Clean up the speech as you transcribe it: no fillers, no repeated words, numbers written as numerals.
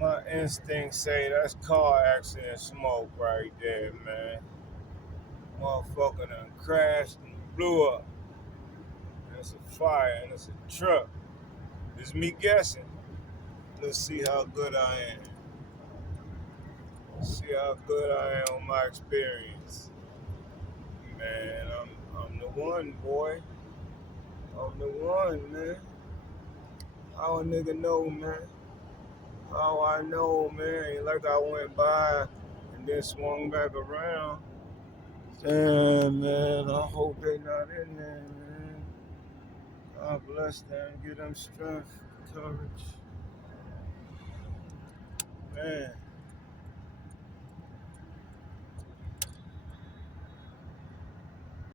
My instincts say that's car accident smoke right there, man. Motherfucker done crashed and blew up. And it's a fire and it's a truck. It's me guessing. Let's see how good I am. See how good I am on my experience. Man, I'm the one, boy. I'm the one, man. How a nigga know, man? How I know, man? Ain't like I went by and then swung back around. Damn, man. I hope they not in there, man. God bless them. Give them strength, courage. Man.